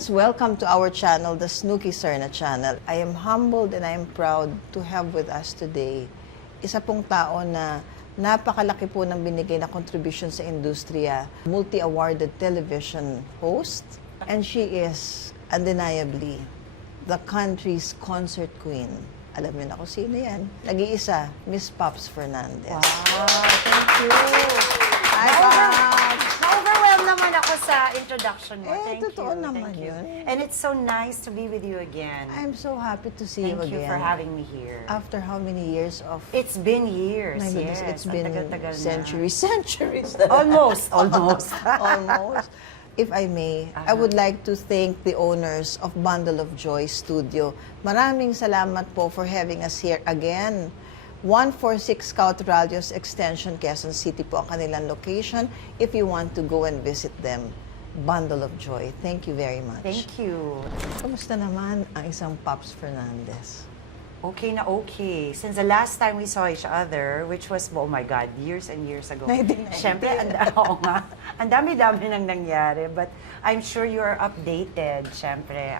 Friends, welcome to our channel, the Snooki Serna channel. I am humbled and I am proud to have with us today isa pong tao na napakalaki po ng binigay na contribution sa industriya, multi-awarded television host, and she is undeniably the country's concert queen. Alam niyo na kung sino yan. Nag-iisa, Miss Pops Fernandez. Wow, thank you. Hi, Pops! Na-overwhelmed naman ako sa introduction mo. Thank totoo you. naman Thank you. yun. And it's so nice to be with you again. I'm so happy to see you Thank again. you for having me here. After how many years of... It's been years, My goodness, yes. it's been Ang tagal-tagal na. centuries. Almost. Almost. If I may, I would like to thank the owners of Bundle of Joy Studio. Maraming salamat po for having us here again. 146 Scout Radios Extension, Quezon City po ang kanilang location if you want to go and visit them. Bundle of Joy. Thank you very much. Thank you. Kamusta naman ang isang Pops Fernandez? Okay na okay. Since the last time we saw each other, which was, oh my God, years and years ago. 1990. Siyempre, oo nga. Ang dami-dami nang nangyari. But I'm sure you are updated. Siyempre,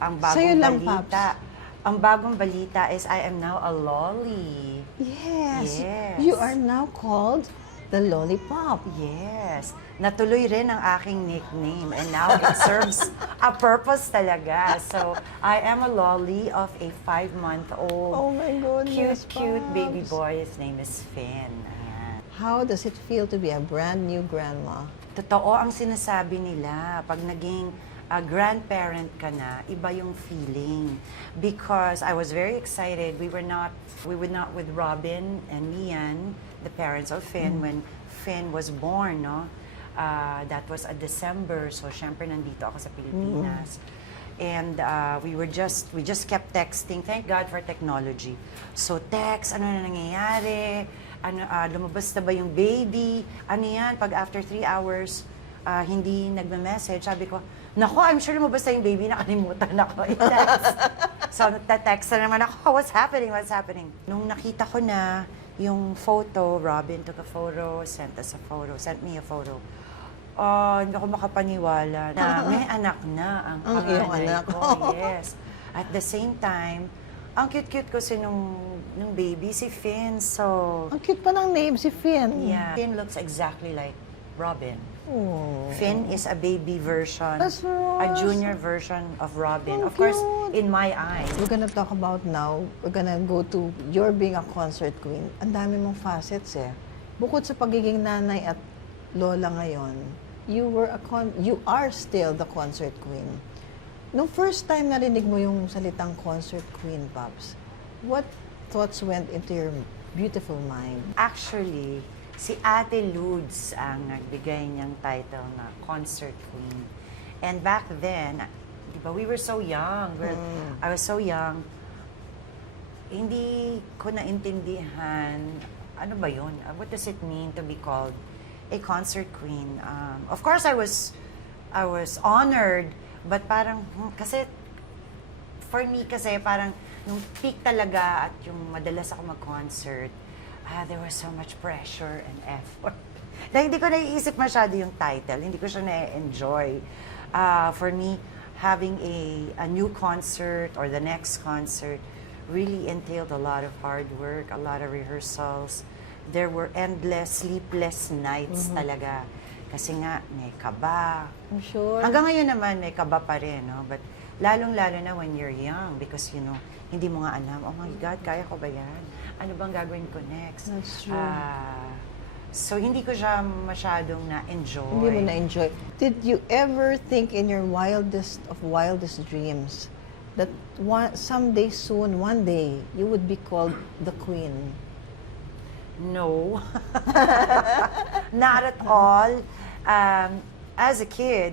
ang Sa'yo bagong lang, balita. Pops. Ang bagong balita is I am now a lolly. Yes. Yes. You are now called the Lollipop. Yes. Natuloy rin ang aking nickname and now it serves a purpose talaga. So, I am a lolly of a 5-month-old Oh my goodness, cute baby Pops. boy. His name is Finn. Ayan. How does it feel to be a brand new grandma? Totoo ang sinasabi nila. Pag naging grandparent ka na, iba yung feeling. Because I was very excited. We were not with Robin and Mian, the parents of Finn, when Finn was born, no? That was a December, so syempre nandito ako sa Pilipinas. And we just kept texting. Thank God for technology. So text, ano na nangyayari? Ano, lumabas na ba yung baby? Ano yan? Pag after 3 hours, hindi nagme-message, sabi ko, naku, I'm sure lumabas na yung baby, nakalimutan ako i-text. So, nagte-text na naman ako, what's happening? Nung nakita ko na yung photo, Robin took a photo, sent me a photo. Hindi ako makapaniwala na may anak na ang iyong panganay anak. ko. Yes. At the same time, ang cute-cute ko nung baby, si Finn. So, Ang cute pa ng name, si Finn. yeah. Finn looks exactly like Robin. Oh. Finn is a baby version, That's a right. junior version of Robin. Oh, Of course, cute. in my eyes. We're gonna talk about now, we're gonna go to your being a concert queen. Ang dami mong facets eh. Bukod sa pagiging nanay at lola ngayon, you are still the concert queen. Nung first time narinig mo yung salitang concert queen, Pops, what thoughts went into your beautiful mind? Actually, si Ate Lourdes ang nagbigay niyang title na concert queen. And back then, di ba, we were so young. I was so young. Hindi ko naintindihan, ano ba yun? What does it mean to be called a concert queen? Of course, I was honored, but parang, kasi, for me kasi, parang, nung peak talaga at yung madalas ako mag-concert, there was so much pressure and effort. Na hindi ko naiisip masyado yung title, hindi ko siya na-enjoy. For me, having a new concert or the next concert really entailed a lot of hard work, a lot of rehearsals. There were endless, sleepless nights talaga. Kasi nga, may kaba. I'm sure. Hanggang ngayon naman, may kaba pa rin, no? But lalong-lalo na when you're young because, you know, hindi mo nga alam, oh my God, kaya ko ba yan? Ano bang gagawin ko next? That's true. So, hindi ko siya masyadong na-enjoy. Hindi mo na-enjoy. Did you ever think in your wildest of wildest dreams that someday soon, one day, you would be called the queen? No. Not at all. As a kid,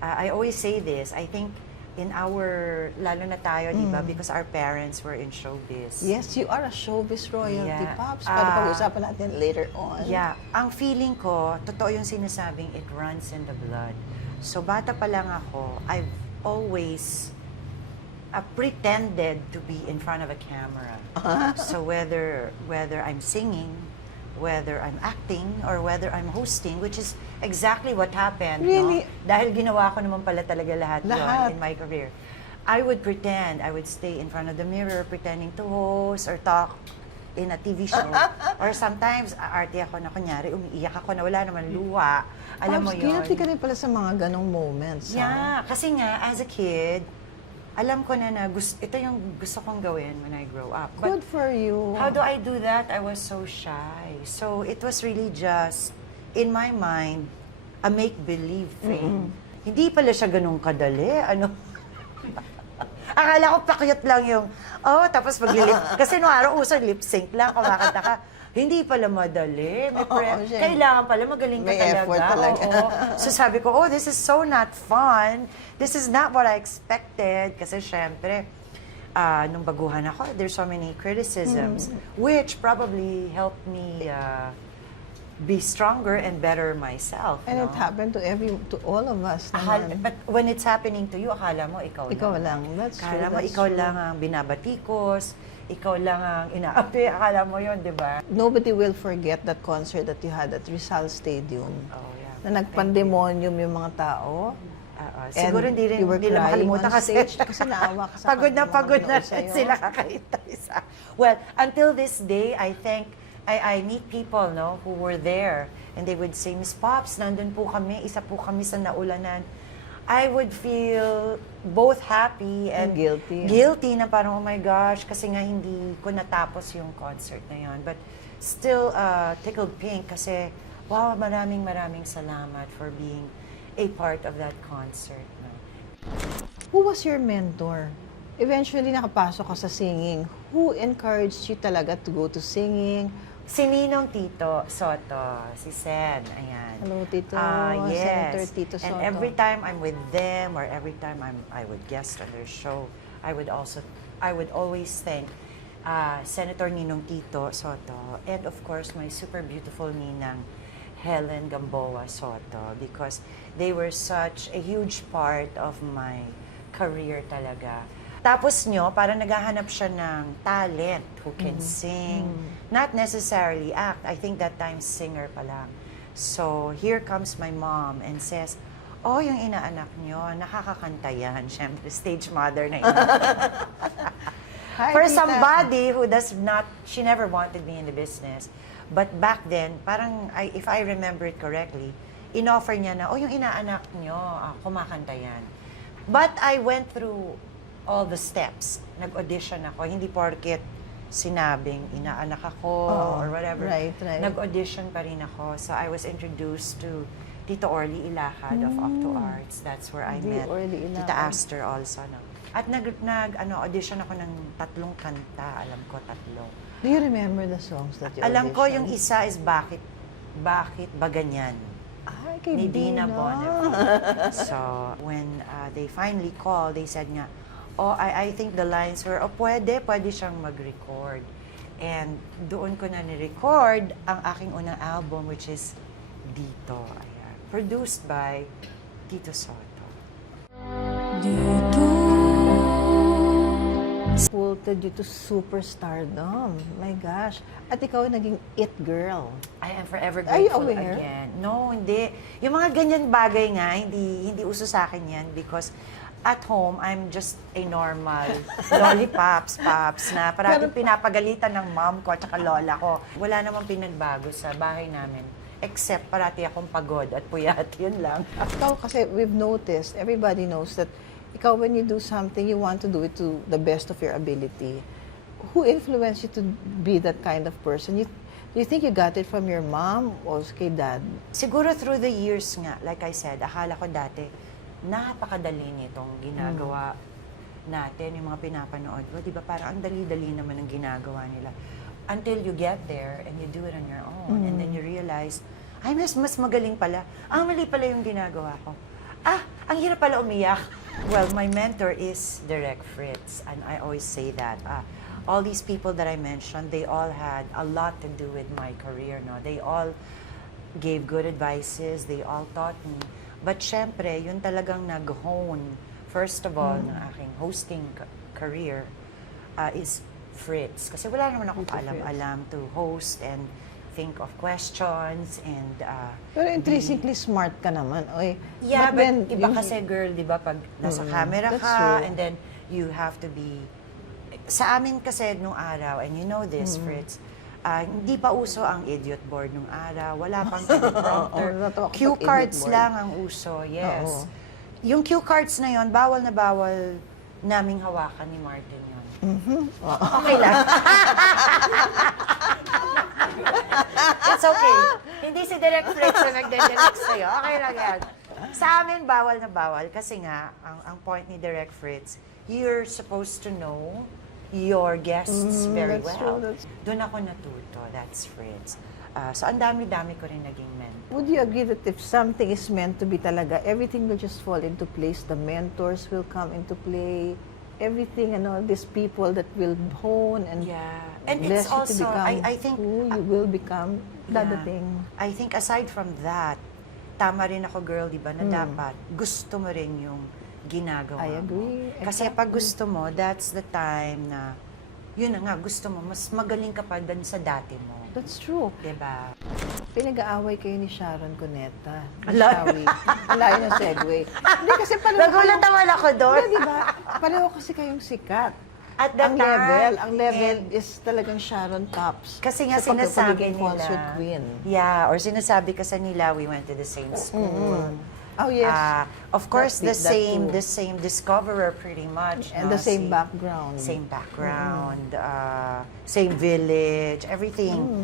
I always say this, I think in our, lalo na tayo, di ba? Because our parents were in showbiz. Yes, you are a showbiz royalty, Yeah. Pops. Para pag-usapan natin later on. Yeah. Ang feeling ko, totoo yung sinasabing it runs in the blood. So, bata pa lang ako, I've always pretended to be in front of a camera. So, whether I'm singing, whether I'm acting or whether I'm hosting, which is exactly what happened. Really? No? Dahil ginawa ko naman pala talaga lahat Lahat. yun in my career. I would pretend, I would stay in front of the mirror pretending to host or talk in a TV show. Or sometimes, arte ako na kunyari, umiiyak ako na wala naman luha. Alam mo Pops, yun. guilty ka rin pala sa mga ganong moments. ha? Yeah, kasi nga, as a kid, alam ko na ito yung gusto kong gawin when I grow up. But Good for you. how do I do that? I was so shy. So it was really just, in my mind, a make-believe thing. Hindi pala siya ganun kadali. Ano? Akala ko pakyat lang yung, tapos maglilip. Kasi noong araw uso lip sync lang, kumakanta ka. Hindi pala madali. syempre. Kailangan pala magaling ka May talaga. effort talaga. Oo. So sabi ko, this is so not fun. This is not what I expected. Kasi syempre, nung baguhan ako, there's so many criticisms, which probably helped me be stronger and better myself. And no? it happened to all of us naman. But when it's happening to you, akala mo Ikaw lang. That's true. Akala mo that's ikaw true. lang ang binabatikos, ikaw lang ang inaapi, akala mo yun, di ba? Nobody will forget that concert that you had at Rizal Stadium. Oh, yeah. Na nagpandemonium yung mga tao. And Siguro hindi you were nila crying makalimutan on kasi, stage kasi naawa ka sa pagod na mga pagod na nanonood sa'yo. sila kakaintay sa. Well, until this day, I think I meet people who were there and they would say, Miss Pops, nandun po kami, isa po kami sa naulanan. I would feel both happy and guilty. Guilty na parang, oh my gosh, kasi nga hindi ko natapos yung concert na yun. But still tickled pink kasi, wow, maraming salamat for being a part of that concert. No? Who was your mentor? Eventually, nakapasok ka sa singing. Who encouraged you talaga to go to singing? Si Ninong Tito Soto, si Sen, ayan. Hello, Tito. Yes. Senator Tito And Soto. every time I'm with them or every time I would guest on their show, I would always thank Senator Ninong Tito Soto and of course my super beautiful ninang Helen Gamboa Soto because they were such a huge part of my career talaga. Tapos parang naghahanap siya ng talent who can sing, not necessarily act. I think that time singer pa lang. So here comes my mom and says, yung inaanak niyo, nakakakanta yan. Siyempre, stage mother na yun. Hi, For Tita. somebody who she never wanted me in the business. But back then, parang, if I remember it correctly, in-offer niya na, yung inaanak niyo, kumakanta yan. But I went through all the steps. Nag-audition ako. Hindi porket sinabing inaanak ako or whatever. Right. Nag-audition pa rin ako. So I was introduced to Tito Orly Ilacad of Octo Arts. That's where I met Orly Tita Ilacad. Aster also. No? At audition ako ng 3 kanta. Alam ko 3. Do you remember the songs that you Alam ko yung auditioned? isa is Bakit Ba Ganyan? Ay, kay Ni Dina Dina. Bonneville. So, when they finally called, they said nga, I think the lines were, pwede siyang mag-record. And doon ko na ni-record ang aking unang album, which is Dito. Ayan. Produced by Tito Soto. Catapulted you to superstardom. My gosh. At ikaw naging it girl. I am forever Are you grateful aware? again. No, hindi. Yung mga ganyan bagay nga, hindi uso sa akin yan because at home, I'm just a normal lollipops, pops, na parati pinapagalitan ng mom ko at saka lola ko. Wala namang pinagbago sa bahay namin. Except parati akong pagod at puyat, yun lang. Ikaw kasi we've noticed, everybody knows that ikaw when you do something, you want to do it to the best of your ability. Who influenced you to be that kind of person? Do you think you got it from your mom o kay dad? Siguro through the years nga, like I said, akala ko dati, napakadali nitong ginagawa natin, yung mga pinapanood ko. Di ba parang ang dali-dali naman ang ginagawa nila. Until you get there and you do it on your own. And then you realize, ay, mas magaling pala. Mali pala yung ginagawa ko. Ang hirap pala umiyak. Well, my mentor is Direk Fritz. And I always say that. All these people that I mentioned, they all had a lot to do with my career. No? They all gave good advices. They all taught me. But syempre, yun talagang nag-hone, first of all, ng aking hosting career is Fritz. Kasi wala naman akong alam-alam to host and think of questions and Pero intrinsically smart ka naman. Oy. yeah, but then, iba kasi girl, di ba, pag nasa camera that's ka, true. and then you have to be, sa amin kasi nung araw, and you know this, Fritz, hindi pa uso ang idiot board nung araw, wala pang teleprompter, Oo, natawa ko cue pag cards idiot board. lang ang uso, yes. Oo. Yung cue cards na yon, bawal na bawal naming hawakan ni Martin yun. Okay lang. It's okay. Hindi si Direct Flex na nagde-direct sa'yo. Okay lang yan. Sa amin, bawal na bawal. Kasi nga, ang point ni Direct Fritz, you're supposed to know your guests very that's well. true, that's- Doon ako natuto. That's Fritz. So, ang dami-dami ko rin naging mentor. Would you agree that if something is meant to be talaga, everything will just fall into place? The mentors will come into play. Everything and all these people that will hone and Yeah. And bless it's you to also, become I think, who you will become. Yeah. Dadating. I think aside from that, tama rin ako, girl, di ba, na dapat gusto mo rin yung ginagawa I agree. mo. Kasi pag gusto mo, that's the time na, yun na nga, gusto mo, mas magaling ka pa dan sa dati mo. That's true. Di ba? Pinag-aaway kayo ni Sharon Cuneta. Ala. Shall we? Alayo ng segue. Hindi kasi pareho Nagulat naman ako doon. Hindi, di ba? Pareho kasi kayong sikat. At that Ang time, level and- is talagang Sharon tops. Kasi nga Sa sinasabi pagiging nila, concert queen. yeah, or sinasabi kasi nila, we went to the same school. Oh, yes. Of course, That too. the same discoverer pretty much. And no? the same Si- background. Same background, same village, everything.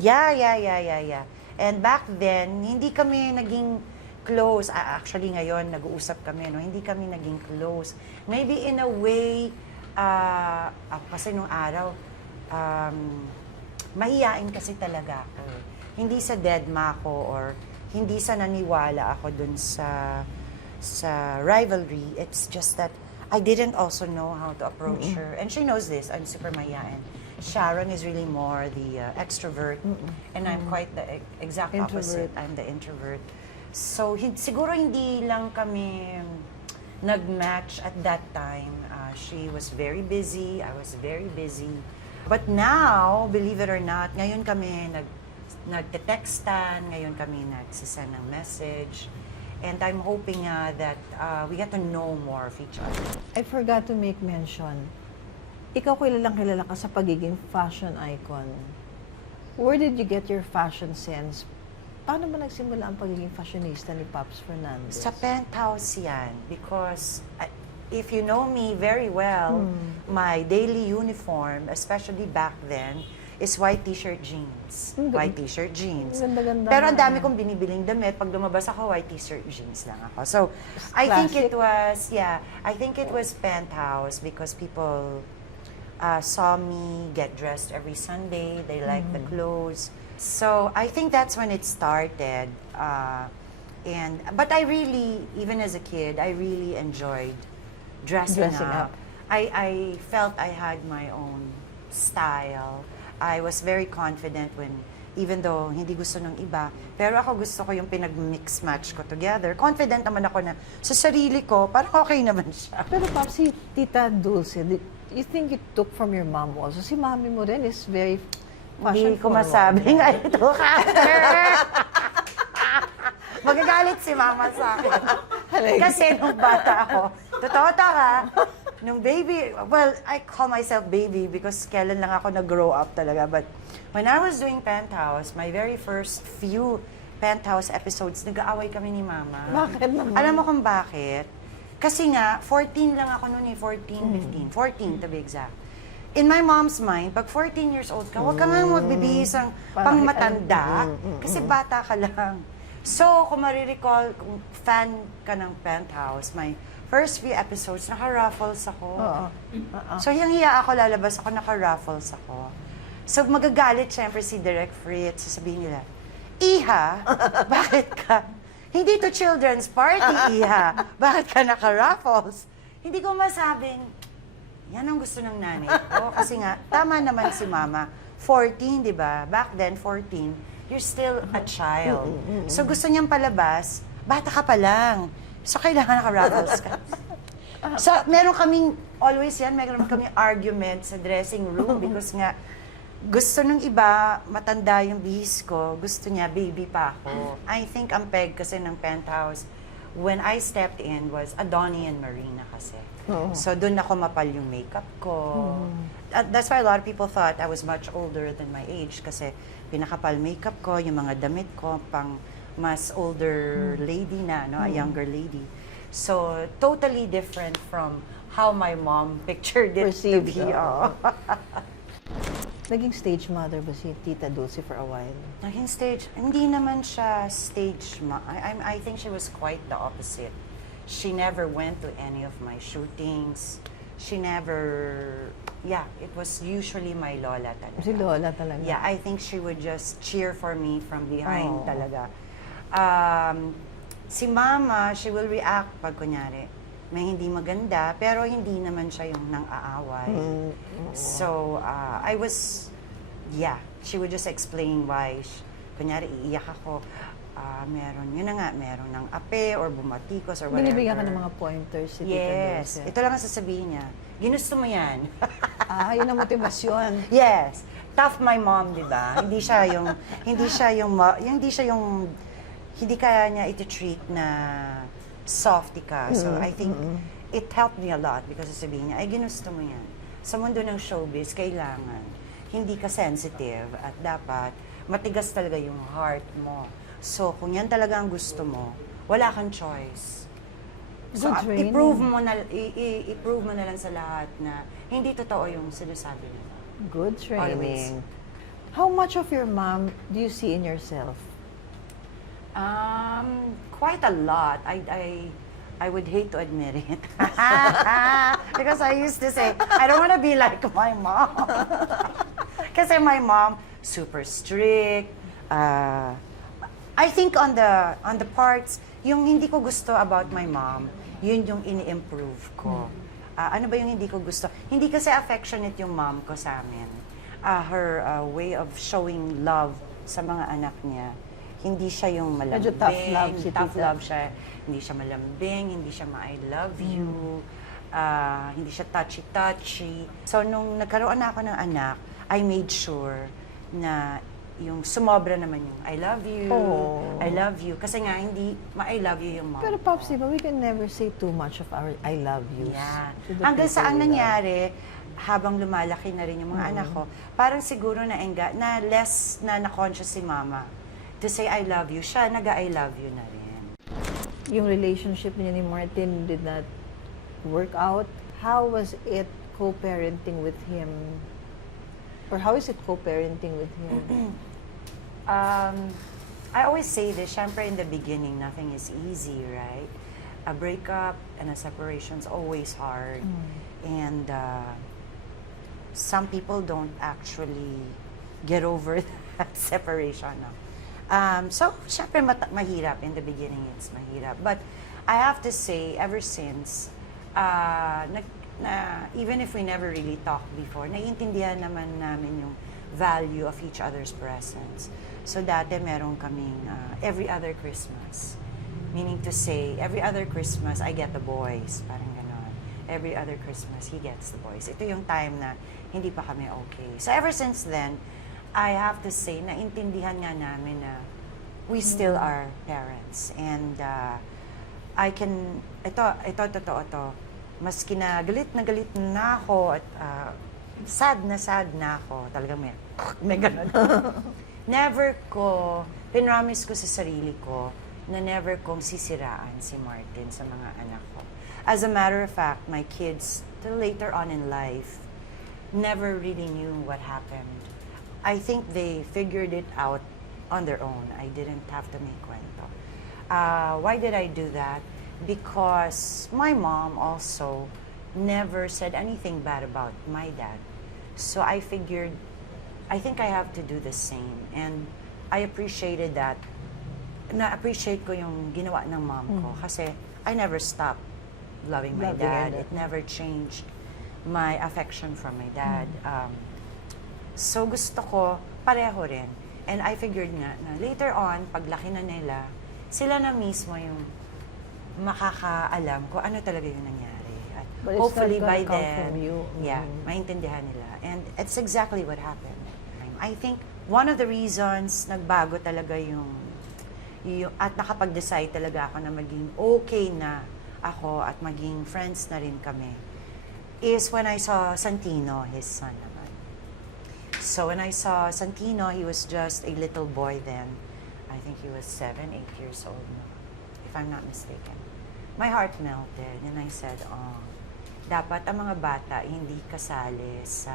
Yeah. And back then, hindi kami naging close. Actually, ngayon, nag-uusap kami, no? Hindi kami naging close. Maybe in a way, kasi nung araw, mahiyain kasi talaga ako. Hindi sa deadma ko or hindi sa naniwala ako dun sa rivalry. It's just that I didn't also know how to approach her. And she knows this. I'm super mahiyain. Sharon is really more the extrovert. And I'm quite the exact opposite. Introvert. I'm the introvert. So, siguro hindi lang kami nag-match at that time. She was very busy. I was very busy. But now, believe it or not, ngayon kami nagte-textan, ngayon kami nagsisend ng message. And I'm hoping that we get to know more of each other. I forgot to make mention. Ikaw kilala ka sa pagiging fashion icon. Where did you get your fashion sense? Paano ba nagsimula ang pagiging fashionista ni Pops Fernandez? Sa penthouse yan. Because if you know me very well, my daily uniform, especially back then, is white t-shirt jeans. White t-shirt jeans. Ganda-ganda Pero ang nga. dami kong binibiling damit. Pag lumabas ako, white t-shirt jeans lang ako. So, I think Classic. it was, I think it was penthouse because people saw me get dressed every Sunday. They liked the clothes. So, I think that's when it started. But I really, even as a kid, I really enjoyed dressing up. I felt I had my own style. I was very confident even though hindi gusto ng iba, pero ako gusto ko yung pinag-mix-match ko together. Confident naman ako na sa sarili ko, parang okay naman siya. Pero Pops, si Tita Dulce, you think you took from your mom also? Si mami mo rin is very fashion Hindi ko forward. masabing I took after. Magagalit si mama sa akin. Kasi nung bata ako, totoo ha, nung baby, well, I call myself baby because kailan lang ako nag-grow up talaga. But when I was doing Penthouse, my very first few Penthouse episodes, nag-aaway kami ni mama. Bakit naman? Alam mo kung bakit? Kasi nga, 14 lang ako noon 14, 15. 14 to be exact. In my mom's mind, pag 14 years old ka, huwag ka nga magbibihis ang pang matanda kasi bata ka lang. So, kung marirecall, kung fan ka ng Penthouse, my first few episodes, naka-ruffles ako. So, hiyang-hiya ako, lalabas ako, naka-ruffles ako. So, magagalit syempre si Direct Fritz, sasabihin nila, Iha, bakit ka? Hindi to children's party, Iha. Bakit ka naka-ruffles? Hindi ko masabing, yan ang gusto ng nanay ko. Kasi nga, tama naman si Mama. 14, di ba? Back then, 14, you're still a child. So gusto niyang palabas, bata ka pa lang. So kailangan naka-ruffles ka. So meron kaming, always yan, meron kaming argument sa dressing room because nga, Gusto nung iba, matanda yung bihis ko. Gusto niya, baby pa ako. I think ang peg kasi ng Penthouse, when I stepped in, was a Donnie and Marina kasi. Oo. So, doon ako mapal yung makeup ko. That's why a lot of people thought I was much older than my age kasi pinakapal makeup ko, yung mga damit ko, pang mas older lady na, no? A younger lady. So, totally different from how my mom pictured it Perceived, to be. oo. Oo. Naging stage mother ba si Tita Dulce for a while? Naging stage, hindi naman siya I think she was quite the opposite. She never went to any of my shootings. She never, it was usually my lola talaga. Si Lola talaga. Yeah, I think she would just cheer for me from behind Oh. talaga. Si Mama, she will react pag kunyari, may hindi maganda, pero hindi naman siya yung nang-aaway. So, she would just explain why, kunyari, iiyak ako, meron ng ape or bumatikos or whatever. Binibigyan ka ng mga pointers si Tita Yes. Dulce. Ito lang ang sasabihin niya. Ginusto mo yan. Yun ang motibasyon. Yes. Tough my mom, di ba? Hindi kaya niya iti-treat na softy ka. So, I think it helped me a lot because sasabihin niya, ay, ginusto mo yan. Sa mundo ng showbiz, kailangan hindi ka sensitive at dapat matigas talaga yung heart mo. So, kung yan talaga ang gusto mo, wala kang choice. So, Good training. i-prove mo na lang sa lahat na hindi totoo yung sinasabi nila. Good training. Always. How much of your mom do you see in yourself? Quite a lot. I would hate to admit it. Because I used to say, I don't want to be like my mom. Kasi my mom, super strict. I think on the parts, yung hindi ko gusto about my mom, yun yung ini-improve ko. Ano ba yung hindi ko gusto? Hindi kasi affectionate yung mom ko sa amin. Her way of showing love sa mga anak niya, hindi siya yung malambing. Medyo tough love si Tough Tita. love siya. Hindi siya malambing, hindi siya ma-I love you, hindi siya touchy-touchy. So, nung nagkaroon na ako ng anak, I made sure na yung sumobra naman yung I love you, Oh. I love you. Kasi nga, hindi ma-I love you yung mom Pero ko. Pops, diba, we can never say too much of our I love yous. Yeah. to the Hanggang people sa ang we love. nangyari, habang lumalaki na rin yung mga anak ko, parang siguro na less na na-conscious si mama to say I love you, siya nag-I love you na rin. Yung relationship niya ni Martin did not work out. How was it co-parenting with him? Or how is it co-parenting with him? I always say this, syempre in the beginning, nothing is easy, right? A breakup and a separation is always hard. And some people don't actually get over that separation. No? So, syempre mahirap. In the beginning, it's mahirap. But I have to say, ever since, even if we never really talked before, naiintindihan naman namin yung value of each other's presence. So dati meron kaming every other Christmas. Meaning to say, every other Christmas, I get the boys. Parang ganon. Every other Christmas, he gets the boys. Ito yung time na hindi pa kami okay. So ever since then, I have to say, naintindihan nga namin na we still are parents. And ito, totoo to. Maski na galit na ako at sad na ako. Talagang may ganon. Never ko, pinromise ko sa sarili ko na never kong sisiraan si Martin sa mga anak ko. As a matter of fact, my kids, till later on in life, never really knew what happened. I think they figured it out on their own. I didn't have to make kwento. Why did I do that? Because my mom also never said anything bad about my dad. So I figured, I think I have to do the same. And I appreciated that. Na-appreciate ko yung ginawa ng mom ko. Kasi I never stopped loving my Loving dad. her. It never changed my affection from my dad. So gusto ko, pareho rin. And I figured nga na later on, paglaki na nila, sila na mismo yung makakaalam kung ano talaga yung nangyari. At But it's hopefully not by gonna come then, from you. maintindihan nila. And it's exactly what happened. I think one of the reasons nagbago talaga at nakapag-decide talaga ako na maging okay na ako at maging friends na rin kami is when I saw Santino, his son naman. So when I saw Santino, he was just a little boy then. I think he was 7, 8 years old na, if I'm not mistaken. My heart melted and I said, oh, dapat ang mga bata hindi kasali sa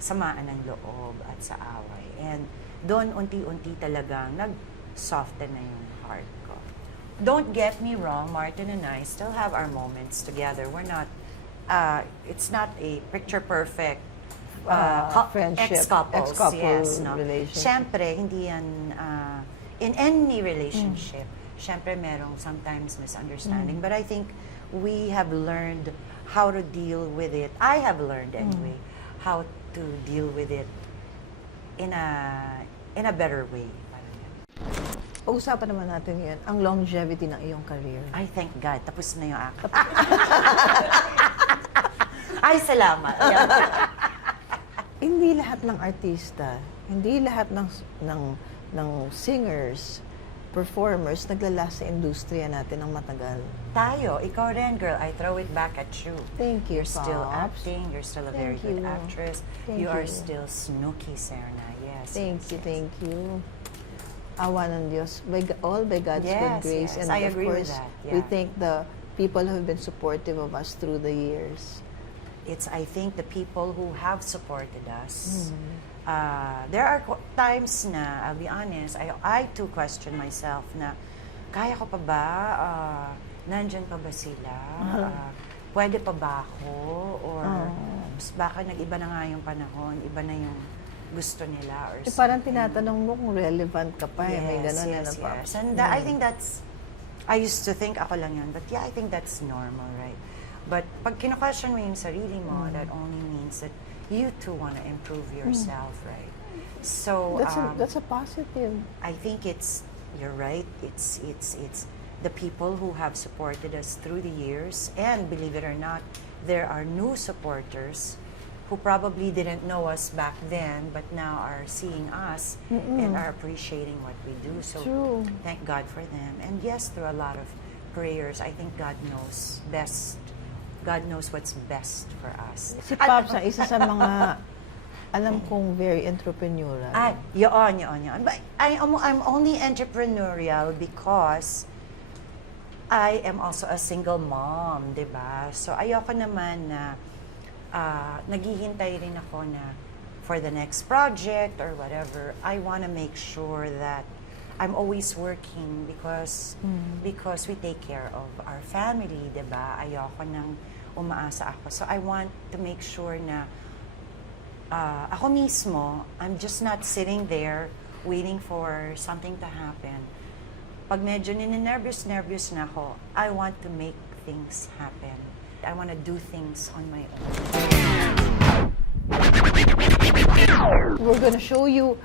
samaan ng loob at sa away. And doon unti-unti talagang nag-soften na yung heart ko. Don't get me wrong, Martin and I still have our moments together. We're not, it's not a picture-perfect friendship, ex-couples. ex-couple Yes, no? relationship. Siyempre, hindi yan, in any relationship, siyempre merong sometimes misunderstanding. But I think we have learned how to deal with it. I have learned anyway, how to deal with it in a better way. Parang yan. Pag-usapan naman natin yan, ang longevity ng iyong career. Ay, thank God. Tapos na yung akin. Ay, salamat. Yan. Hindi lahat ng artista, hindi lahat ng singers, performers, naglalast sa industriya natin ng matagal. Tayo, ikaw rin, girl. I throw it back at you. Thank you, You're still Pops. acting. You're still a very Thank good you. actress. Thank You are you. still Snooki Serna. Yes. Thank yes, you, yes. thank you. Awa ng Diyos, all by God's good Yes, grace. yes. And I of agree with course, that, we yeah. thank the people who have been supportive of us through the years. It's, I think, the people who have supported us. Mm-hmm. There are times na, I'll be honest, I too question myself na, kaya ko pa ba? Nandyan pa ba sila? Pwede pa ba ako? Or baka nag-iba na nga yung panahon, iba na yung gusto nila or Parang tinatanong mo kung relevant ka pa. May ganun yes, na yes. And I think that's, I used to think ako lang yun, but yeah, I think that's normal, right? But pag kino-question mo yung sarili mo, that only means that you too want to improve yourself, right? So, That's a positive. I think you're right, it's the people who have supported us through the years, and believe it or not, there are new supporters who probably didn't know us back then, but now are seeing us and are appreciating what we do. So True. thank God for them. And yes, through a lot of prayers, I think God knows best. God knows what's best for us. Si Pops ang isa sa mga, alam kong very entrepreneurial. Yun. But I'm only entrepreneurial because I am also a single mom, di ba? So ayoko naman na naghihintay rin ako na for the next project or whatever. I want to make sure that I'm always working because we take care of our family, di ba? Ayoko nang umaasa ako. So I want to make sure na ako mismo, I'm just not sitting there waiting for something to happen. Pag medyo nervous na ako, I want to make things happen. I want to do things on my own. We're gonna show you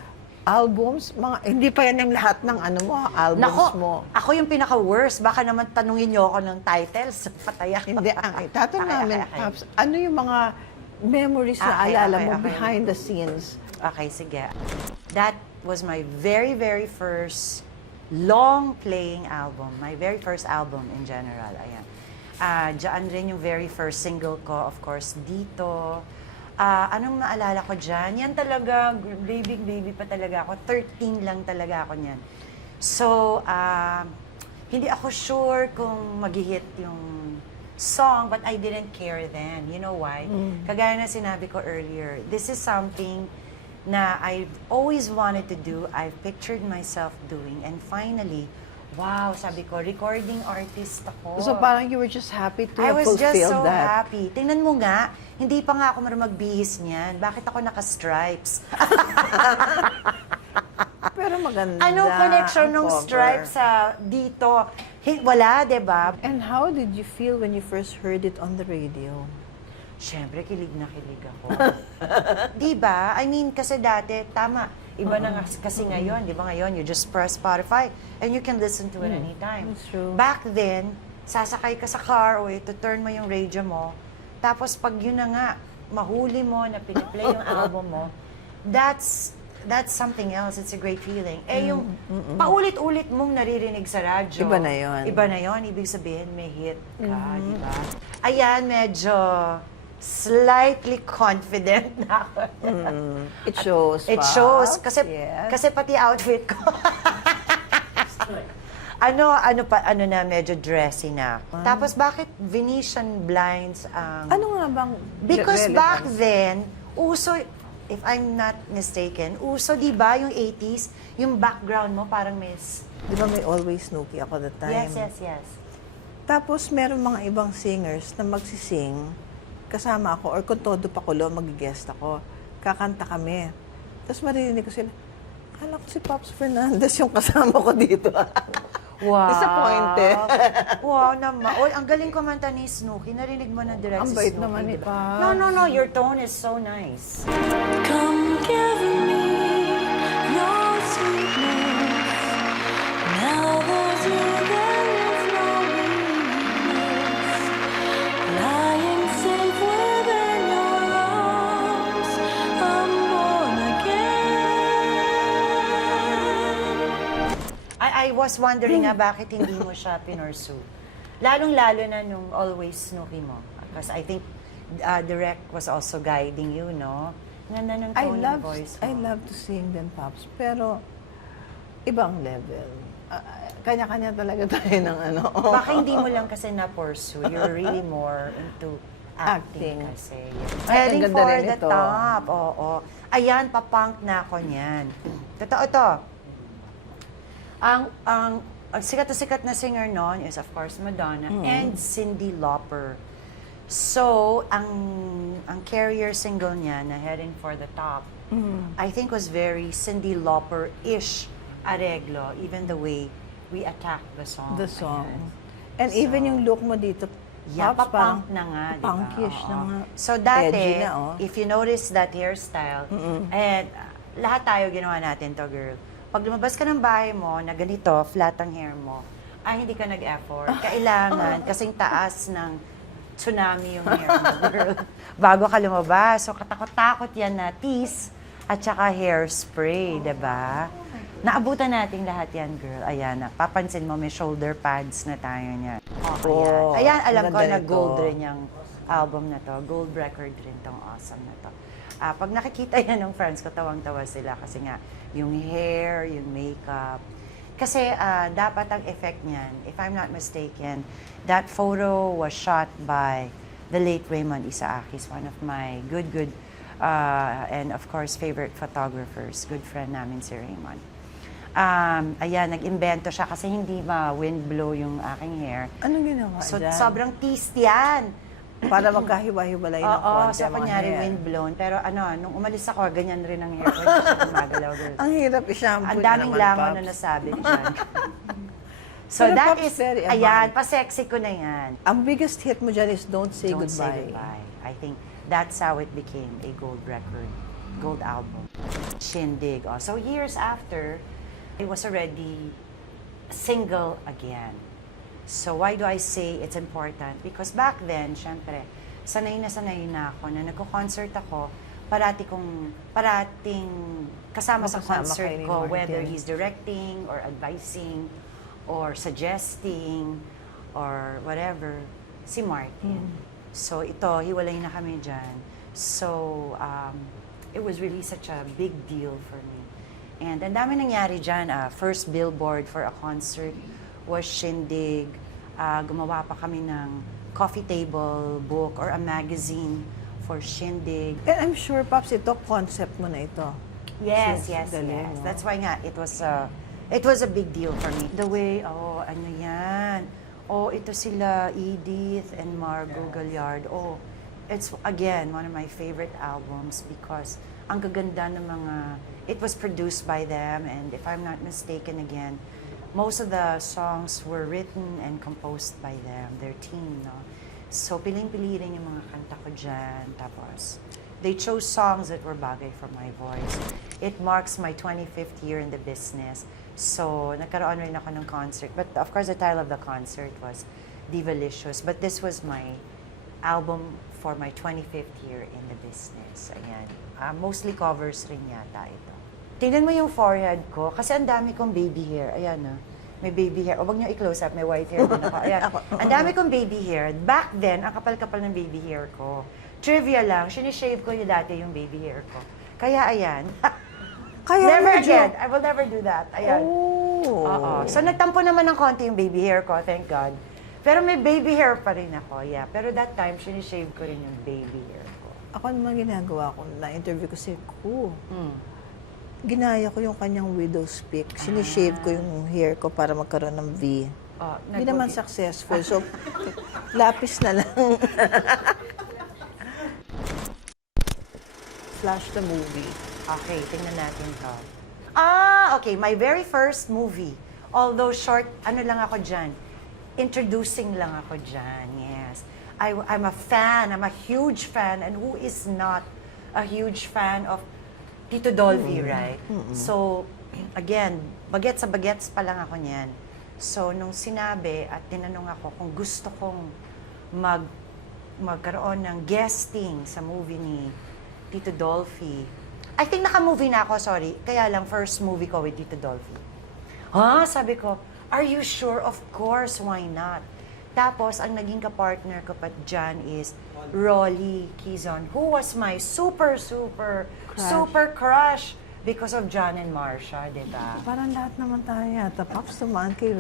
albums. Hindi pa yan yung lahat ng albums Nako, mo. ako yung pinaka-worst. Baka naman tanungin niyo ako ng titles. Patay ako. Hindi, ang itatanong namin, Okay. Pops, ano yung mga memories na Okay, alala okay, mo okay. behind the scenes? Okay, sige. That was my very, very first long-playing album. My very first album in general. Ayan. Diyan rin yung very first single ko, of course, Dito. Anong naalala ko dyan? Yan talaga, baby pa talaga ako. 13 lang talaga ako niyan. So, hindi ako sure kung mag-hit yung song, but I didn't care then. You know why? Kagaya na sinabi ko earlier, this is something na I've always wanted to do, I've pictured myself doing, and finally, wow, sabi ko, recording artist ako. So parang you were just happy to I have was just fulfilled so that. happy. Tingnan mo nga, hindi pa nga ako marunong magbihis niyan. Bakit ako naka-stripes? Pero maganda. Anong connection ang ng cover. stripes sa dito? Wala, di ba? And how did you feel when you first heard it on the radio? Siyempre, kilig na kilig ako. Di ba? I mean, kasi dati, tama. Iba na nga kasi ngayon, di ba ngayon, you just press Spotify and you can listen to it anytime. That's true. Back then, sasakay ka sa car o ito turn mo yung radio mo, tapos pag yun na nga, mahuli mo na piniplay yung album mo, that's that's something else. It's a great feeling. Yung paulit-ulit mong naririnig sa radyo. Iba na yun. Iba na yun. Ibig sabihin, may hit ka, di ba? Ayan, medyo slightly confident na ako. It shows, It Pops. shows. Kasi, Yes. kasi pati outfit ko. ano na, medyo dressy na. Tapos bakit Venetian blinds ang... Ano nga bang Because relevance? back then, uso, if I'm not mistaken, uso, di ba, yung 80s, yung background mo parang may... Di ba may Always Snooki ako that time? Yes. Tapos meron mga ibang singers na magsising, kasama ako, or kung todo pakulo, mag-guest ako. Kakanta kami. Tapos maririnig ko sila, kala ko si Pops Fernandez yung kasama ko dito. Wow. Disappointed. Wow naman. Oy, ang galing kumanta ni Snooki. Narinig mo na direct Ang si bait Snooki, naman ni diba? Pops. No. Your tone is so nice. Come give me your sweetness. Now there's you, there is no weakness. Lying safe within your arms, I'm born again. I was wondering nga bakit hindi mo siya pinursu. Lalong-lalo na nung Always Snooki mo. Because I think Direct was also guiding you, no? Ganda ng tone ng voice mo. I love to sing them, Pops. Pero, ibang level. Kanya-kanya talaga tayo ng ano. Baka hindi mo lang kasi na-pursue. You're really more into acting Acting. kasi. Ay, ang Heading ganda for rin the ito. top. Oo. Ayan, papunk na ako niyan. Totoo to. Ang sikat na singer noon is of course Madonna and Cyndi Lauper. So, ang carrier single niya na Heading for the Top, I think was very Cyndi Lauper-ish areglo, even the way we attacked the song. The song. Ayan. And even yung look mo dito, Yeah, Pops, papunk parang na nga, di ba? punkish na Oo. nga. So dati, Edgy na, oh. if you notice that hairstyle, and lahat tayo ginawa natin to, girl. Pag lumabas ka ng bahay mo na ganito, flat ang hair mo, ay hindi ka nag-effort. Kailangan, kasing taas ng tsunami yung hair mo, girl. Bago ka lumabas. So katakot-takot yan na tease at saka hairspray, di ba? Naabutan natin lahat yan, girl. Ayan na. Papansin mo, may shoulder pads na tayo niyan. Oh, Ayan, alam ko maganda na nito. gold rin yung album na to. Gold record rin tong awesome na to. Pag nakikita yan ng friends ko, tawang-tawa sila kasi nga, yung hair, yung makeup. Kasi dapat ang effect niyan, if I'm not mistaken, that photo was shot by the late Raymond Isaakis, one of my good, and of course, favorite photographers. Good friend namin si Raymond. Ayan, nag-imbento siya kasi hindi ma-wind blow yung aking hair. Anong ginawa So, dyan? sobrang teased yan. Para magkahiwa-hiwalay ng Oo, konti so ang mga kunyari hair. wind blown. Pero nung umalis ako, ganyan rin ang hair ko. Hindi siya gumagalaw, girl. Ang hirap i-shampoo Ang niya daming naman, langaw Pops. na nasabi dyan. So Pero that Pops, is, very ayan, abang. pa-sexy ko na yan. Ang biggest hit mo dyan is Don't Say Don't Goodbye. Say Goodbye. I think that's how it became a gold record, gold album. Shindig. Oh. So years after, it was already single again. So why do I say it's important? Because back then, syempre, sanay na ako na nagko-concert ako, parating kasama sa Kasama concert kayo ni ko, whether Martin. he's directing or advising or suggesting or whatever, si Martin. So ito, hiwalay na kami dyan. So it was really such a big deal for me. And ang dami nangyari dyan. First billboard for a concert was Shindig. Gumawa pa kami ng coffee table book or a magazine for Shindig. And I'm sure, Pops, ito, concept mo na ito. Yes, Since yes, galing, yes. no? That's why nga, it was a big deal for me. The way, ano yan? Ito sila, Edith and Margot Galliard. It's, again, one of my favorite albums because ang gaganda ng mga, it was produced by them, and if I'm not mistaken again, most of the songs were written and composed by them, their team, no? So, piling-pili rin yung mga kanta ko dyan. Tapos, they chose songs that were bagay for my voice. It marks my 25th year in the business. So, nagkaroon rin ako ng concert. But, of course, the title of the concert was Divalicious. But this was my album for my 25th year in the business. Ayan. Mostly covers rin yata ito. tingnan mo yung forehead ko, kasi ang dami kong baby hair. Ayan na. May baby hair. O, wag niyo i-close up, may white hair din ako. Ayan. Ang dami kong baby hair. Back then, ang kapal-kapal ng baby hair ko. Trivia lang, sinishave ko yung dati yung baby hair ko. Kaya ayan. Kaya Never medyo- again. I will never do that. Ayan. Oh. Oo. So, nagtampo naman ng konti yung baby hair ko, thank God. Pero may baby hair pa rin ako, yeah. Pero that time, sinishave ko rin yung baby hair ko. Ako naman ginagawa ko, na-interview ko si Ku. Mm. Ginaya ko yung kanyang widow's peak. Sinishave ko yung hair ko para magkaroon ng V. Oh, Hindi naman successful. So, lapis na lang. Flash the movie. Okay, tingnan natin to. Okay. My very first movie. Although short, ano lang ako dyan. Introducing lang ako dyan, yes. I'm a fan. I'm a huge fan. And who is not a huge fan of Tito Dolphy, right? So, again, bagets sa bagets pa lang ako niyan. So, nung sinabi at tinanong ako kung gusto kong magkaroon ng guesting sa movie ni Tito Dolphy. I think naka-movie na ako, sorry. Kaya lang, first movie ko with Tito Dolphy. Sabi ko, are you sure? Of course, why not? Tapos, ang naging kapartner ko pa dyan is Rolly Quezon, who was my super crush because of John and Marcia, di ba? Parang lahat naman tayo yata. Pops naman kay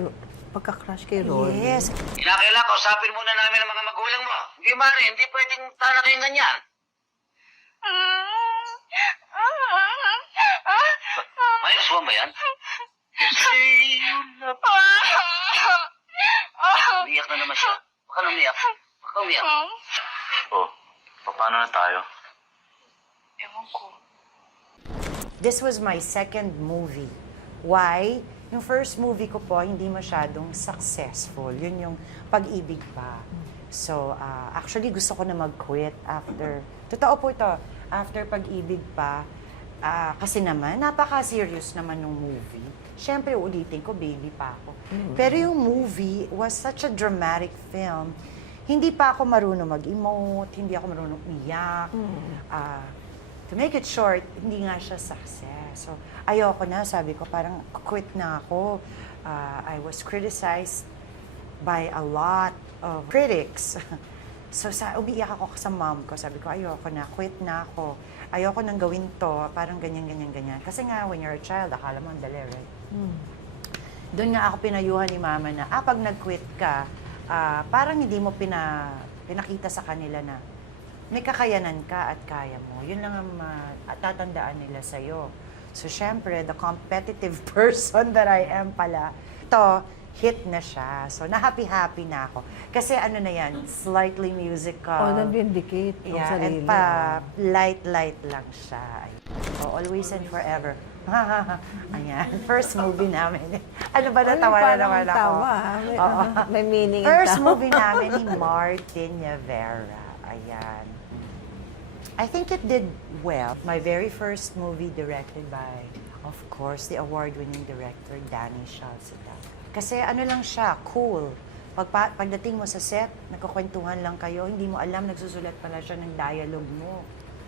pagka-crush kay Rolly. Yes. Kinakailangan kausapin muna namin ang mga magulang mo. Hindi, Mari, hindi pwedeng tala kayong ganyan. May aswang ba yan? You say you love me. Umiyak na naman siya. Baka umiyak. Baka umiyak. Oh, paano na tayo? This was my second movie. Why? Yung first movie ko po, hindi masyadong successful. Yun yung Pag-ibig Pa. So, actually, gusto ko na mag-quit after, totoo po ito, after Pag-ibig Pa, kasi naman, napaka-serious naman ng movie. Siyempre, ulitin ko, baby pa ako. Pero yung movie was such a dramatic film. Hindi pa ako marunong mag-emote, hindi ako marunong umiyak. To make it short, hindi nga siya success. So, ayoko na, sabi ko, parang quit na ako. I was criticized by a lot of critics. So, umiiyak ako sa mom ko. Sabi ko, ayoko na, quit na ako. Ayoko nang gawin to, parang ganyan. Kasi nga, when you're a child, akala mo ang dali, right? Doon nga ako pinayuhan ni mama na, pag nag-quit ka, parang hindi mo pinakita sa kanila na may kakayanan ka at kaya mo. Yun lang ang tatandaan nila sa'yo. So, syempre, the competitive person that I am pala, ito, hit na siya. So, na-happy-happy na ako. Kasi ano na yan, slightly musical. nag-vindicate ang Yeah, sarili. and light lang siya. Always and forever. Ayan, first movie namin. Ano ba, natawa na naman ako. Tawa, Oo. may meaning ang First tawa. movie namin ni Martin Nievera. Ayan. I think it did well. My very first movie directed by, of course, the award-winning director, Danny Shalcita. Kasi ano lang siya, cool. Pagdating mo sa set, nagkukwentuhan lang kayo, hindi mo alam, nagsusulat pala siya ng dialogue mo.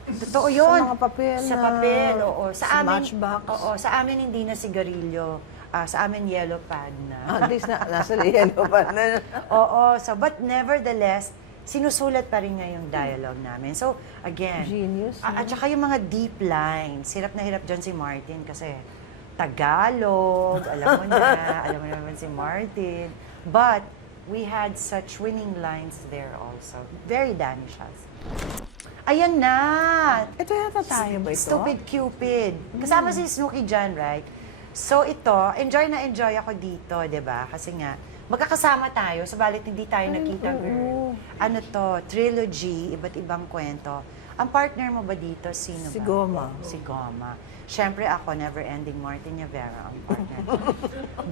Totoo yun. Sa mga papel Sa na- papel, oo. sa amin, matchbox. Oo, sa amin hindi na sigarilyo. Sa amin yellow pad na. At least nasa yellow pa na. Oo, so but nevertheless, sinusulat pa rin nga yung dialogue namin. So, again, Genius, at saka yung mga deep lines, hirap na hirap dyan si Martin kasi Tagalog, alam mo naman si Martin. But, we had such winning lines there also. Very Danny Shaz. Ayan na! Ito yata tayo ba ito? Stupid Cupid. Kasama si Snooki dyan, right? So ito, enjoy na enjoy ako dito, di ba? Kasi nga, magkakasama tayo, sabalit hindi tayo nakita, girl. Ano to, trilogy, iba't ibang kwento. Ang partner mo ba dito, sino ba? Si Goma. Si Goma. Siyempre ako, never-ending Martin Nievera ang partner.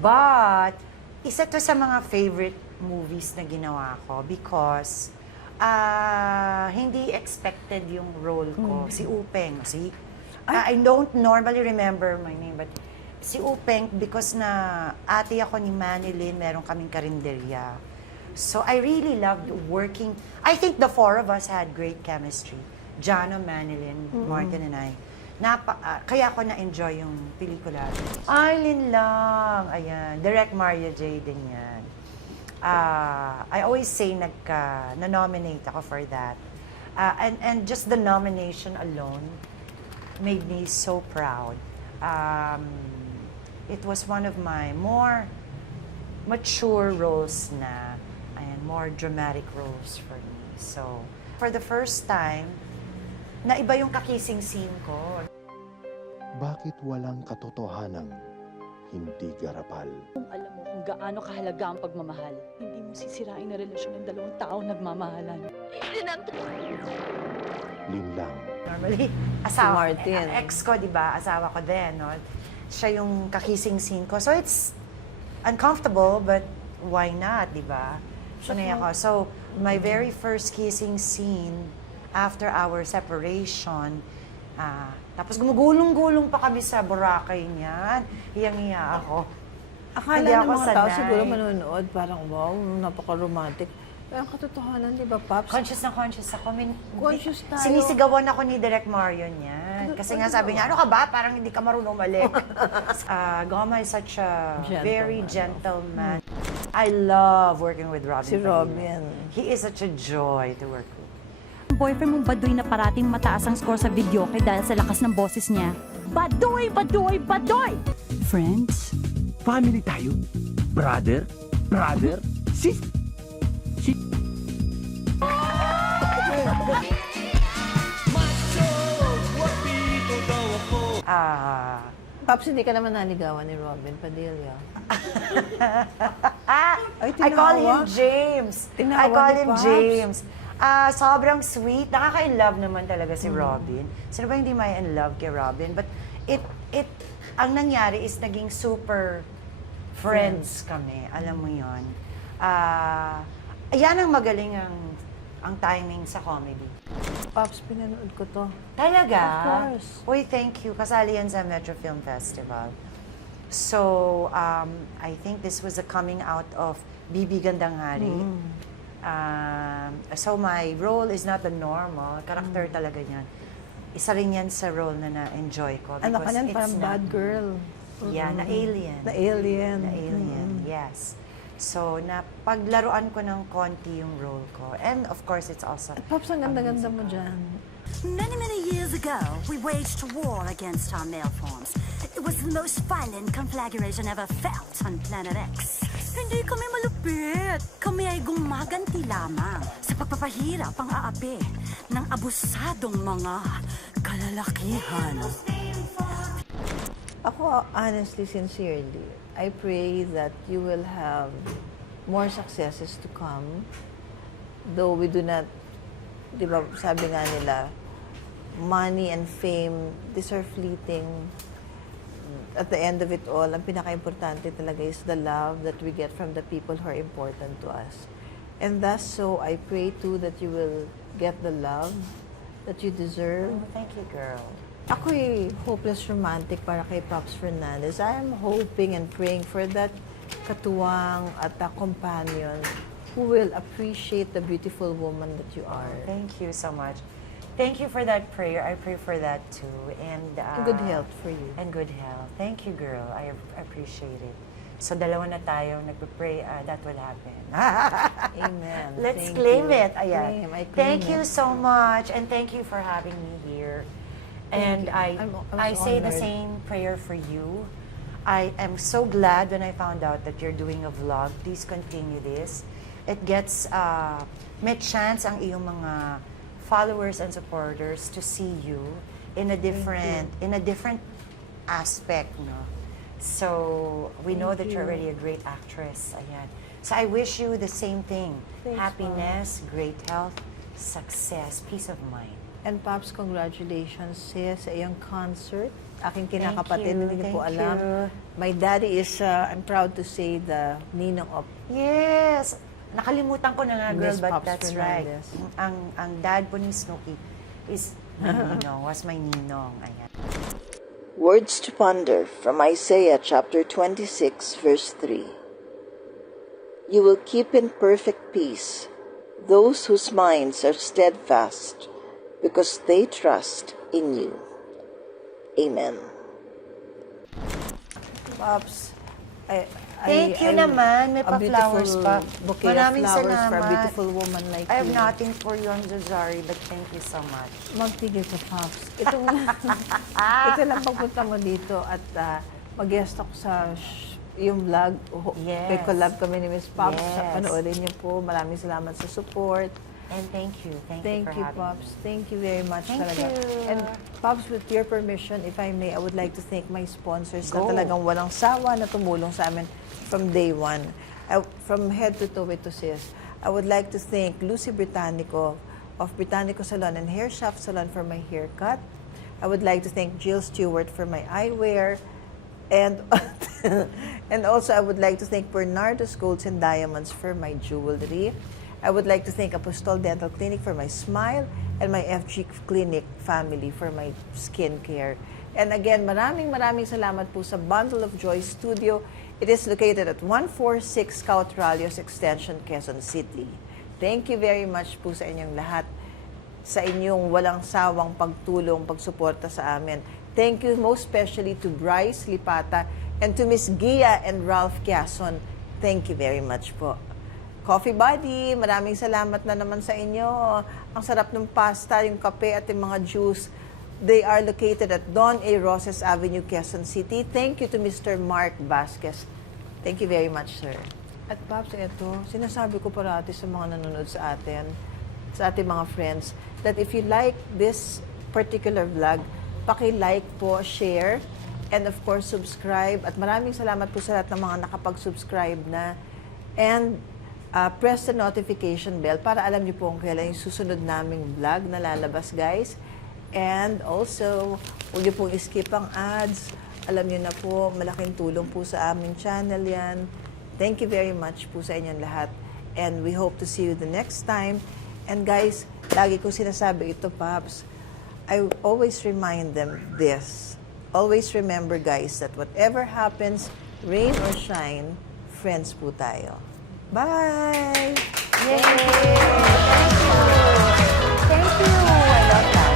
But, isa to sa mga favorite movies na ginawa ko because hindi expected yung role ko. Si Upeng. I don't normally remember my name, but si Upeng, because na ate ako ni Manilyn, meron kaming karinderya. So I really loved working. I think the four of us had great chemistry. Jano, Manilyn, Martin, and I. kaya ko na-enjoy yung pelikula. Arlene lang, ayan. Direct Mario J. din yan. I always say na-nominate ako for that. And just the nomination alone made me so proud. It was one of my more mature roles na, and more dramatic roles for me. So, for the first time, na iba yung kakising scene ko. Bakit walang katotohanang hindi garapal? Kung alam mo kung gaano kahalaga ang pagmamahal, hindi mo sisirain na relasyon ng dalawang taong nagmamahalan. Linlang. Normally, Martin. ex ko, di ba? Asawa ko din, no? Siya yung kakising scene ko. So, it's uncomfortable, but why not, di ba? Sanay ako. So, my very first kissing scene after our separation, tapos gumugulong-gulong pa kami sa Boracay niyan. Hiyang-hiya ako. Akala Hindi ng ako mga tao sanay. siguro manonood, parang wow, napaka-romantic. Pero ang katotohanan, di ba, Pops? Conscious na conscious ako. Conscious tayo. Sinisigawan ako ni Direk Mario niyan. Kasi nga sabi niya, ano ka ba? Parang hindi ka marunong malik. Goma is such a very gentleman. I love working with Robin. Si Padilla. Robin. He is such a joy to work with. Boyfriend mong baduy na parating mataas ang score sa video kay dahil sa lakas ng boses niya. Baduy! Baduy! Baduy! Friends? Family tayo. Brother, sis. Pops, hindi ka naman naligawan ni Robin Padilla. Ay, I call him tinawa. James. Tinawa I call ni him Pops. James. Sobrang sweet. Nakaka-in-love naman talaga si Robin. Sino ba hindi may in love kay Robin? But ang nangyari is naging super friends kami. Alam mo yon. Yan ang magaling ang timing sa comedy. Pops, pinanood ko to. Talaga? Of course. Uy, thank you. Kasali yan sa Metro Film Festival. So, I think this was a coming out of Bibi Gandang Hari. So, my role is not the normal. Character talaga niyan. Isa rin yan sa role na na-enjoy ko. Ano ka because yan? it's Parang not- bad girl. Yeah, na-alien. Na-alien. Na-alien, yes. So, napaglaruan ko ng konti yung role ko. And of course, it's also... Pops, ang ganda-ganda mo dyan. Many, many years ago, we waged a war against our male forms. It was the most violent conflagration ever felt on Planet X. Hindi kami malupit. Kami ay gumaganti lamang sa pagpapahirap ang aapi ng abusadong mga kalalakihan. Ako, honestly, sincerely, I pray that you will have more successes to come. Though we do not, di ba, sabi nga nila, money and fame, these are fleeting. At the end of it all, ang pinaka-importante talaga is the love that we get from the people who are important to us. And thus, so I pray too that you will get the love that you deserve. Thank you, girl. Ako'y hopeless romantic para kay Pops Fernandez. I am hoping and praying for that katuwang at a companion who will appreciate the beautiful woman that you are. Thank you so much. Thank you for that prayer. I pray for that too. And Good health for you. And good health. Thank you, girl. I appreciate it. So, dalawa na tayo nagpe-pray, that will happen. Amen. Let's Thank claim you. it. Ayan. Claim, I claim Thank you it. so much, and thank you for having me here. And you. I was say the honored. same prayer for you. I am so glad when I found out that you're doing a vlog. Please continue this. It gets, may chance ang iyong mga followers and supporters to see you in a different aspect, no? So, we know that you're already a great actress. Ayan. So, I wish you the same thing. Thanks, Happiness, great health, success, peace of mind. And Pops, congratulations sa iyong concert. Aking Thank kinakapatid, you, hindi niyo po thank alam. you. My daddy is, I'm proud to say, the ninong of Yes! Nakalimutan ko na nga, girl, Miss but Pops that's right. Fernandez. Ang dad po ni Snooki is my ninong, was my ninong. Ayan. Words to ponder from Isaiah chapter 26, verse 3. You will keep in perfect peace those whose minds are steadfast because they trust in you. Amen. Pops, Thank you naman. May a pa-flowers beautiful pa. bouquet Maraming of flowers for a salamat. beautiful woman like I have you. nothing for you, I'm so sorry, but thank you so much. Magtigil ka, Pops. Ito lang pagpunta mo dito at mag-guest ako sa yung vlog. Yes. May collab kami ni Miss Pops. Yes. Panoorin niyo po. Maraming salamat sa support. And thank you. Thank for you, having Pops. me. Thank you very much Thank talaga. you. And Pops, with your permission, if I may, I would like to thank my sponsors Go. na talagang walang sawa na tumulong sa amin from day one. From head to toe to sis. I would like to thank Lucy Britannico of Britannico Salon and Hair Shaft Salon for my haircut. I would like to thank Jill Stewart for my eyewear. And and also I would like to thank Bernardo's Golds and Diamonds for my jewelry. I would like to thank Apostol Dental Clinic for my smile and my FG Clinic family for my skincare. And again, maraming salamat po sa Bundle of Joy Studio. It is located at 146 Cautralios Extension, Quezon City. Thank you very much po sa inyong lahat, sa inyong walang sawang pagtulong, pagsuporta sa amin. Thank you most especially to Bryce Lipata and to Miss Gia and Ralph Quezon. Thank you very much po. Coffee Buddy, maraming salamat na naman sa inyo. Ang sarap ng pasta, yung kape at yung mga juice. They are located at Don A. Roses Avenue, Quezon City. Thank you to Mr. Mark Vasquez. Thank you very much, sir. At Pops, eto, sinasabi ko parati sa mga nanonood sa atin, sa ating mga friends, that if you like this particular vlog, paki-like po, share, and of course, subscribe. At maraming salamat po sa lahat ng mga nakapag-subscribe na. And press the notification bell para alam niyo po kung kailan yung susunod naming vlog na lalabas, guys. And also, huwag niyo pong skip ang ads. Alam niyo na po, malaking tulong po sa aming channel yan. Thank you very much po sa inyong lahat. And we hope to see you the next time. And guys, lagi ko sinasabi ito, Pops, I always remind them this. Always remember, guys, that whatever happens, rain or shine, friends po tayo. Bye! Yay! Thank you. Thank you. I love that.